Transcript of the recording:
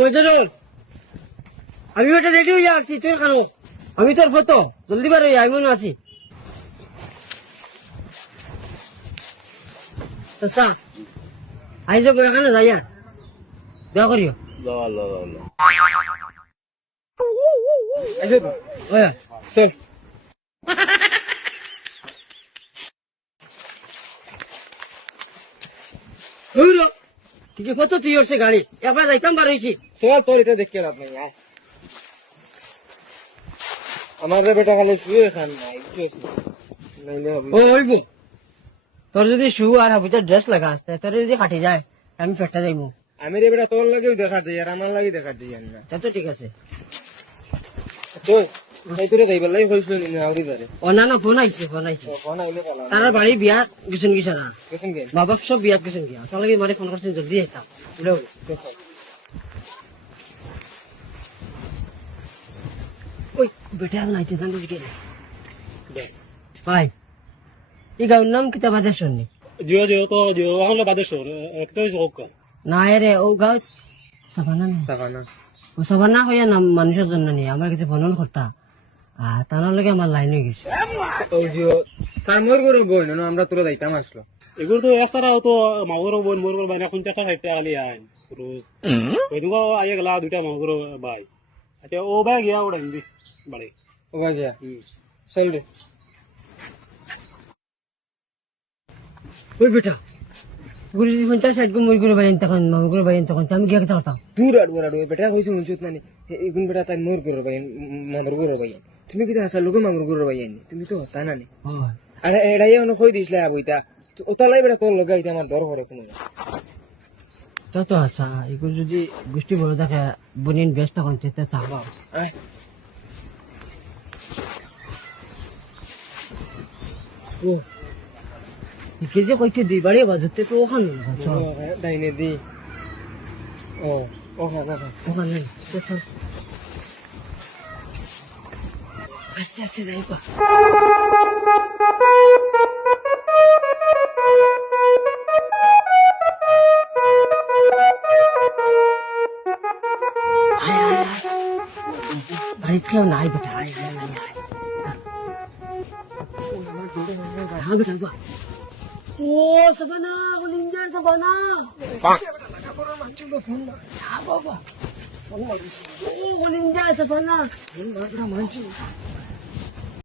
মজনুল, আমি বেটা রেডি হয়ে আসছি, তুই কেন? আমি তোর ফটো জলদি বার হইয়া আমি আছি। চাচা আই যাবো এখানে যাই আর দেওয়া করিও। চল ঠিক আছে, ফটো তুই হচ্ছে গাড়ি একবার যাইতাম বার হয়েছি। চল তোর এটা দেখতে লাভ নাই, আয়। আমার রে বেটা খালি শুয়ে খান নাই, নাইলে হবে ও হইব, তোর যদি শু আর হাবুতের ড্রেস লাগাস তোর যদি কাটি যায় আমি ফেটটা যাইবো। আমি রে বেটা তোর লাগেও দেখা দিই আর আমার লাগে দেখা দিই না। তা তো ঠিক আছে। চল এই তোরে যাইবার লাগি হইছিল নি আউরি ধরে। ও না না, ফোন আইছে ফোন আইছে। ফোন আইলে পালা তারা বাড়ির বিয়া গেছেন কি সারা কেসন গেল বাবা সব বিয়াত গেছেন গিয়া, তার লাগে মারে ফোন করছেন জলদি আইতাম। ওই বেটা নাইতে জানি গেলে ভাই এই গাঁর নাম কিতা বাজার শুননি? জিও জিও তো জিও হলো বাদেশ্বর একটা হইছে ওকা না রে ও গাঁও সাবানা না, সাবানা ও সাবানা হইয়া নাম মানুষের জন্য নিয়ে আমার কাছে ফোন করতা আর তার লাগে আমার লাইন হয়ে গেছে। ওই যে তার মোর করে বই না আমরা তোরা যাইতাম আসলো। এগুলো তো এছাড়াও তো মাগুর বোন মোর বাইনা 50 টাকা 60 টাকা খালি আইন রোজ ওই দুগো আইয়া গেলা দুইটা মাগুর ভাই। আচ্ছা ও ভাই গিয়া ওড়াইন দি বাড়ি। ও ভাই গিয়া চল রে। ওই বেটা গুলি যদি 50-60 গো মরি করে বাইন তখন মামুর করে বাইন তখন আমি গিয়া কথা কথা দূর আড়ু বেটা কইছ মুঞ্চুত নানি এগুন বেটা তাই মোর করে ভাই মামুর করে ভাই তুমি কি হাসার লোক মামুর করে ভাই তুমি তো হতা নানি। আর এড়াইয়া অন কই দিছলা আবইতা ওতালাই বেটা তোর লগে আইতা আমার ডর করে কোনো। তা তো আচ্ছা এগুলো যদি গোষ্ঠী বড় দেখে বনিন ব্যস্ত তখন চেতে থাকবা। ও কে যে কইতে দুই বাড়ি বাজতে তো ওখানে ডাইনে দি ও ওখানে ওখানে চল আস্তে আস্তে যাইবা। বাড়িতে কেউ নাই বেটা, হ্যাঁ বেটা বা ও সাবানা ও নিঞ্জার সাবানা ও নিঞ্জার সাবানা